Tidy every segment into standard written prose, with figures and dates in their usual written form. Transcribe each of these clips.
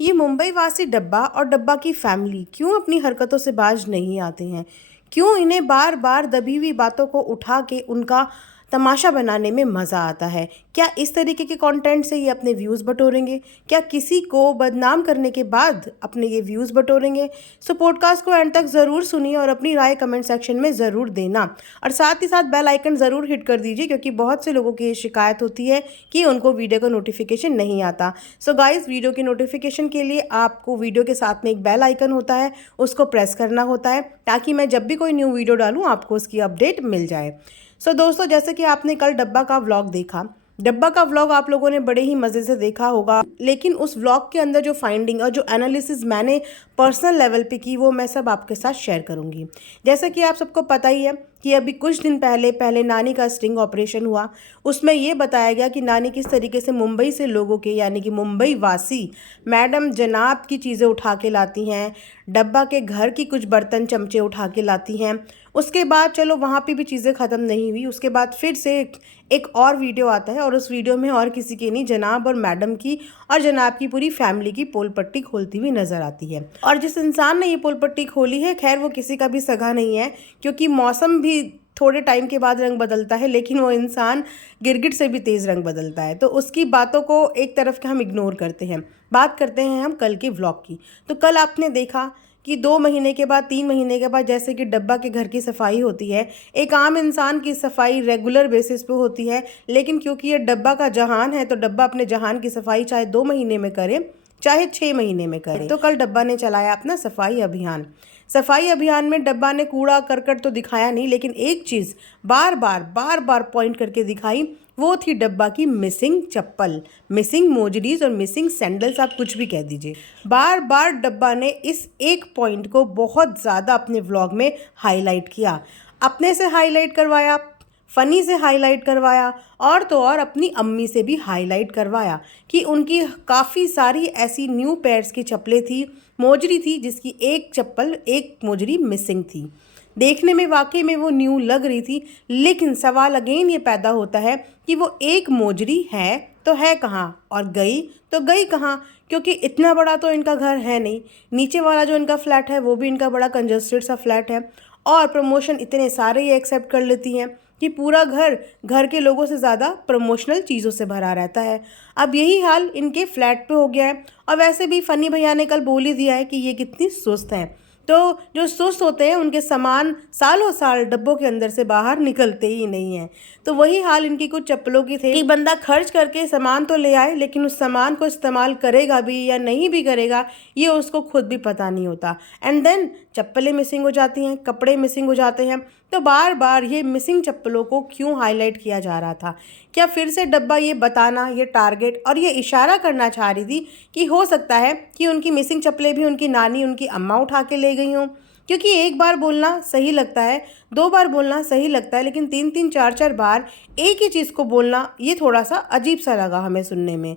ये मुंबई वासी डब्बा और डब्बा की फैमिली क्यों अपनी हरकतों से बाज नहीं आते हैं? क्यों इन्हें बार बार दबी हुई बातों को उठा के उनका तमाशा बनाने में मज़ा आता है? क्या इस तरीके के कंटेंट से ये अपने व्यूज़ बटोरेंगे? क्या किसी को बदनाम करने के बाद अपने ये व्यूज़ बटोरेंगे? सो पॉडकास्ट को एंड तक ज़रूर सुनिए और अपनी राय कमेंट सेक्शन में ज़रूर देना, और साथ ही साथ बेल आइकन ज़रूर हिट कर दीजिए, क्योंकि बहुत से लोगों की ये शिकायत होती है कि उनको वीडियो का नोटिफिकेशन नहीं आता। सो गाइस, वीडियो की नोटिफिकेशन के लिए आपको वीडियो के साथ में एक बेल आइकन होता है, उसको प्रेस करना होता है, ताकि मैं जब भी कोई न्यू वीडियो डालूँ आपको उसकी अपडेट मिल जाए। सो दोस्तों, जैसे कि आपने कल डब्बा का व्लॉग देखा, डब्बा का व्लॉग आप लोगों ने बड़े ही मज़े से देखा होगा, लेकिन उस व्लॉग के अंदर जो फाइंडिंग और जो एनालिसिस मैंने पर्सनल लेवल पे की, वो मैं सब आपके साथ शेयर करूंगी। जैसे कि आप सबको पता ही है कि अभी कुछ दिन पहले नानी का स्टिंग ऑपरेशन हुआ। उसमें ये बताया गया कि नानी किस तरीके से मुंबई से लोगों के, यानी कि मुंबई वासी मैडम जनाब की चीज़ें उठा के लाती हैं, डब्बा के घर की कुछ बर्तन चमचे उठा के लाती हैं। उसके बाद चलो वहाँ पे भी चीज़ें ख़त्म नहीं हुई, उसके बाद फिर से एक और वीडियो आता है, और उस वीडियो में और किसी की नहीं, जनाब और मैडम की और जनाब की पूरी फैमिली की पोल पट्टी खोलती हुई नज़र आती है। और जिस इंसान ने ये पोल पट्टी खोली है, खैर वो किसी का भी सगा नहीं है, क्योंकि मौसम भी थोड़े टाइम के बाद रंग बदलता है, लेकिन वो इंसान गिरगिट से भी तेज़ रंग बदलता है। तो उसकी बातों को एक तरफ के हम इग्नोर करते हैं। बात करते हैं हम कल के व्लॉग की। तो कल आपने देखा कि 2 महीने के बाद, 3 महीने के बाद, जैसे कि डब्बा के घर की सफाई होती है, एक आम इंसान की सफाई रेगुलर बेसिस पे होती है, लेकिन क्योंकि ये डब्बा का जहान है, तो डब्बा अपने जहान की सफाई चाहे 2 महीने में करे, चाहे 6 महीने में करे। तो कल डब्बा ने चलाया अपना सफाई अभियान। सफाई अभियान में डब्बा ने कूड़ा करकट तो दिखाया नहीं, लेकिन एक चीज़ बार बार पॉइंट करके दिखाई, वो थी डब्बा की मिसिंग चप्पल, मिसिंग मोजरीज और मिसिंग सैंडल्स, आप कुछ भी कह दीजिए। बार बार डब्बा ने इस एक पॉइंट को बहुत ज़्यादा अपने व्लॉग में हाईलाइट किया, अपने से हाईलाइट करवाया, फ़नी से हाईलाइट करवाया, और तो और अपनी अम्मी से भी हाईलाइट करवाया कि उनकी काफ़ी सारी ऐसी न्यू पेयर्स की चप्पलें थी, मोजरी थी, जिसकी एक चप्पल, एक मोजरी मिसिंग थी। देखने में वाकई में वो न्यू लग रही थी, लेकिन सवाल अगेन ये पैदा होता है कि वो एक मोजरी है तो है कहाँ, और गई तो गई कहाँ, क्योंकि इतना बड़ा तो इनका घर है नहीं। नीचे वाला जो इनका फ्लैट है वो भी इनका बड़ा कंजस्टेड सा फ्लैट है, और प्रमोशन इतने सारे ये एक्सेप्ट कर लेती हैं कि पूरा घर घर के लोगों से ज़्यादा प्रमोशनल चीज़ों से भरा रहता है। अब यही हाल इनके फ्लैट पे हो गया है। और वैसे भी फ़नी भैया ने कल बोल ही दिया है कि ये कितनी सुस्त हैं। तो जो सुस्त होते हैं उनके सामान सालों साल डब्बों के अंदर से बाहर निकलते ही नहीं हैं। तो वही हाल इनकी कुछ चप्पलों की थे कि बंदा खर्च करके सामान तो ले आए, लेकिन उस सामान को इस्तेमाल करेगा भी या नहीं भी करेगा, ये उसको खुद भी पता नहीं होता। एंड देन चप्पलें मिसिंग हो जाती हैं, कपड़े मिसिंग हो जाते हैं। तो बार बार ये मिसिंग चप्पलों को क्यों हाईलाइट किया जा रहा था? क्या फिर से डब्बा ये बताना, ये टारगेट और ये इशारा करना चाह रही थी कि हो सकता है कि उनकी मिसिंग चप्पलें भी उनकी नानी, उनकी अम्मा उठा के ले गई हों? क्योंकि एक बार बोलना सही लगता है, 2 बार बोलना सही लगता है, लेकिन 3-3 4-4 बार एक ही चीज़ को बोलना, ये थोड़ा सा अजीब सा लगा हमें सुनने में।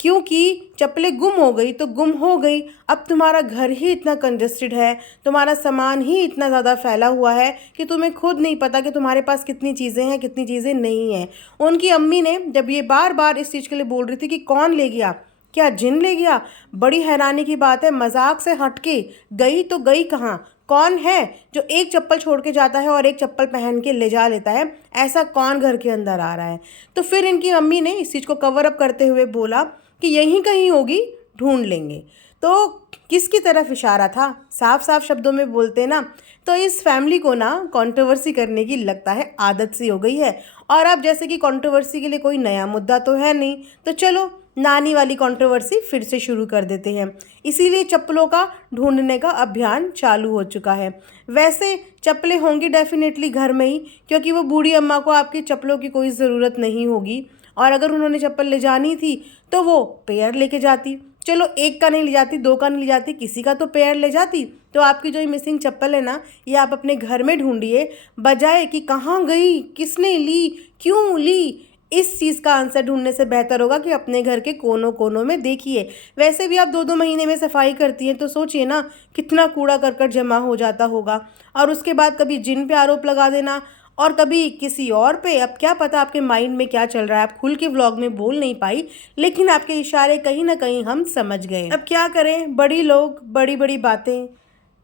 क्योंकि चप्पलें गुम हो गई तो गुम हो गई। अब तुम्हारा घर ही इतना कंजस्टेड है, तुम्हारा सामान ही इतना ज़्यादा फैला हुआ है कि तुम्हें खुद नहीं पता कि तुम्हारे पास कितनी चीज़ें हैं, कितनी चीज़ें नहीं हैं। उनकी अम्मी ने जब ये बार बार इस चीज़ के लिए बोल रही थी कि कौन ले गया, क्या जिन ले गया, बड़ी हैरानी की बात है, मजाक से हटके गई तो गई कहाँ? कौन है जो एक चप्पल छोड़ के जाता है और एक चप्पल पहन के ले जा लेता है? ऐसा कौन घर के अंदर आ रहा है? तो फिर इनकी अम्मी ने इस चीज़ को कवर अप करते हुए बोला कि यहीं कहीं होगी, ढूंढ लेंगे। तो किसकी तरफ इशारा था? साफ साफ शब्दों में बोलते ना, तो इस फैमिली को ना कंट्रोवर्सी करने की लगता है आदत सी हो गई है। और अब जैसे कि कंट्रोवर्सी के लिए कोई नया मुद्दा तो है नहीं, तो चलो नानी वाली कंट्रोवर्सी फिर से शुरू कर देते हैं। इसीलिए चप्पलों का ढूंढने का अभियान चालू हो चुका है। वैसे चप्पलें होंगी डेफिनेटली घर में ही, क्योंकि वो बूढ़ी अम्मा को आपकी चप्पलों की कोई ज़रूरत नहीं होगी, और अगर उन्होंने चप्पल ले जानी थी तो वो पेयर लेके जाती। चलो एक का नहीं ले जाती, 2 का नहीं ले जाती, किसी का तो पेयर ले जाती। तो आपकी जो ये मिसिंग चप्पल है ना, ये आप अपने घर में ढूंढिए, बजाय कि कहाँ गई, किसने ली, क्यों ली। इस चीज़ का आंसर ढूंढने से बेहतर होगा कि अपने घर के कोनों कोनों में देखिए। वैसे भी आप 2-2 महीने में सफाई करती हैं, तो सोचिए ना कितना कूड़ा करकट जमा हो जाता होगा। और उसके बाद कभी जिन पे आरोप लगा देना, और कभी किसी और पे। अब क्या पता आपके माइंड में क्या चल रहा है, आप खुल के व्लॉग में बोल नहीं पाई, लेकिन आपके इशारे कहीं ना कहीं हम समझ गए। अब क्या करें, बड़ी लोग बड़ी बड़ी बातें,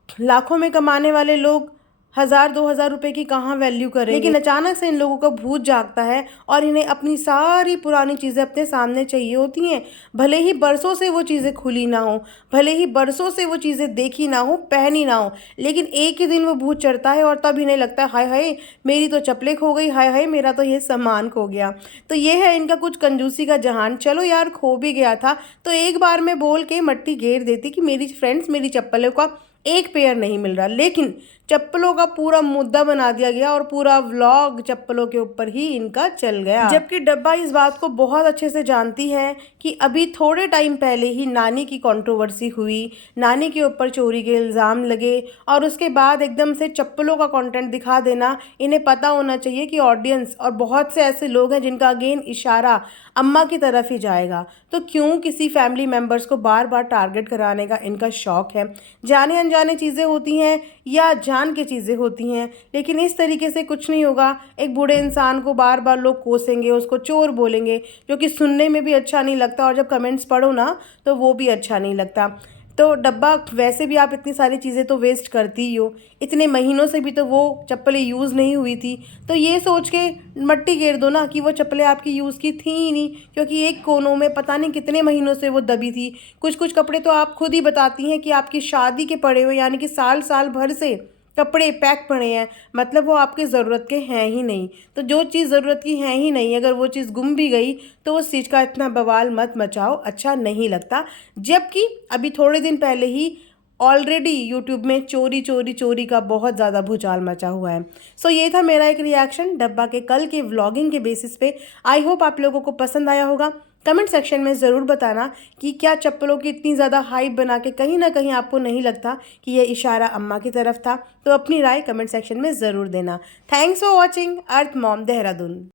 लाखों में कमाने वाले लोग 1000-2000 रुपए की कहाँ वैल्यू करेंगे। लेकिन अचानक से इन लोगों का भूत जागता है और इन्हें अपनी सारी पुरानी चीज़ें अपने सामने चाहिए होती हैं। भले ही बरसों से वो चीज़ें खुली ना हो, भले ही बरसों से वो चीज़ें देखी ना हो, पहनी ना हो, लेकिन एक ही दिन वो भूत चढ़ता है और तब इन्हें लगता है हाय हाय मेरी तो चप्पलें खो गई, हाय हाय मेरा तो ये सामान खो गया। तो ये है इनका कुछ कंजूसी का जहान। चलो यार, खो भी गया था तो एक बार में बोल के मट्टी घेर देती कि मेरी फ्रेंड्स, मेरी चप्पलों का एक पेयर नहीं मिल रहा, लेकिन चप्पलों का पूरा मुद्दा बना दिया गया और पूरा व्लॉग चप्पलों के ऊपर ही इनका चल गया। जबकि डब्बा इस बात को बहुत अच्छे से जानती है कि अभी थोड़े टाइम पहले ही नानी की कंट्रोवर्सी हुई, नानी के ऊपर चोरी के इल्ज़ाम लगे और उसके बाद एकदम से चप्पलों का कंटेंट दिखा देना। इन्हें पता होना चाहिए कि ऑडियंस और बहुत से ऐसे लोग हैं जिनका अगेन इशारा अम्मा की तरफ ही जाएगा, तो क्यों किसी फैमिली मेम्बर्स को बार बार टारगेट कराने का इनका शौक है। जाने अनजाने चीज़ें होती हैं या जान के चीज़ें होती हैं, लेकिन इस तरीके से कुछ नहीं होगा। एक बूढ़े इंसान को बार बार लोग कोसेंगे, उसको चोर बोलेंगे, जो कि सुनने में भी अच्छा नहीं लगता और जब कमेंट्स पढ़ो ना तो वो भी अच्छा नहीं लगता। तो डब्बा, वैसे भी आप इतनी सारी चीज़ें तो वेस्ट करती ही हो, इतने महीनों से भी तो वो चप्पलें यूज़ नहीं हुई थी, तो ये सोच के मट्टी घेर दो ना कि वो चप्पलें आपकी यूज़ की थी ही नहीं, क्योंकि एक कोनों में पता नहीं कितने महीनों से वो दबी थी। कुछ कुछ कपड़े तो आप खुद ही बताती हैं कि आपकी शादी के पड़े हुए, यानी कि साल साल भर से कपड़े पैक पड़े हैं, मतलब वो आपकी ज़रूरत के हैं ही नहीं। तो जो चीज़ ज़रूरत की है ही नहीं, अगर वो चीज़ गुम भी गई तो उस चीज़ का इतना बवाल मत मचाओ, अच्छा नहीं लगता। जबकि अभी थोड़े दिन पहले ही ऑलरेडी यूट्यूब में चोरी चोरी चोरी का बहुत ज़्यादा भूचाल मचा हुआ है। सो ये था मेरा एक रिएक्शन डब्बा के कल के व्लॉगिंग के बेसिस पे। आई होप आप लोगों को पसंद आया होगा। कमेंट सेक्शन में ज़रूर बताना कि क्या चप्पलों की इतनी ज़्यादा हाइप बना के कहीं ना कहीं आपको नहीं लगता कि ये इशारा अम्मा की तरफ था। तो अपनी राय कमेंट सेक्शन में ज़रूर देना। Thanks for watching earth mom Dehradun.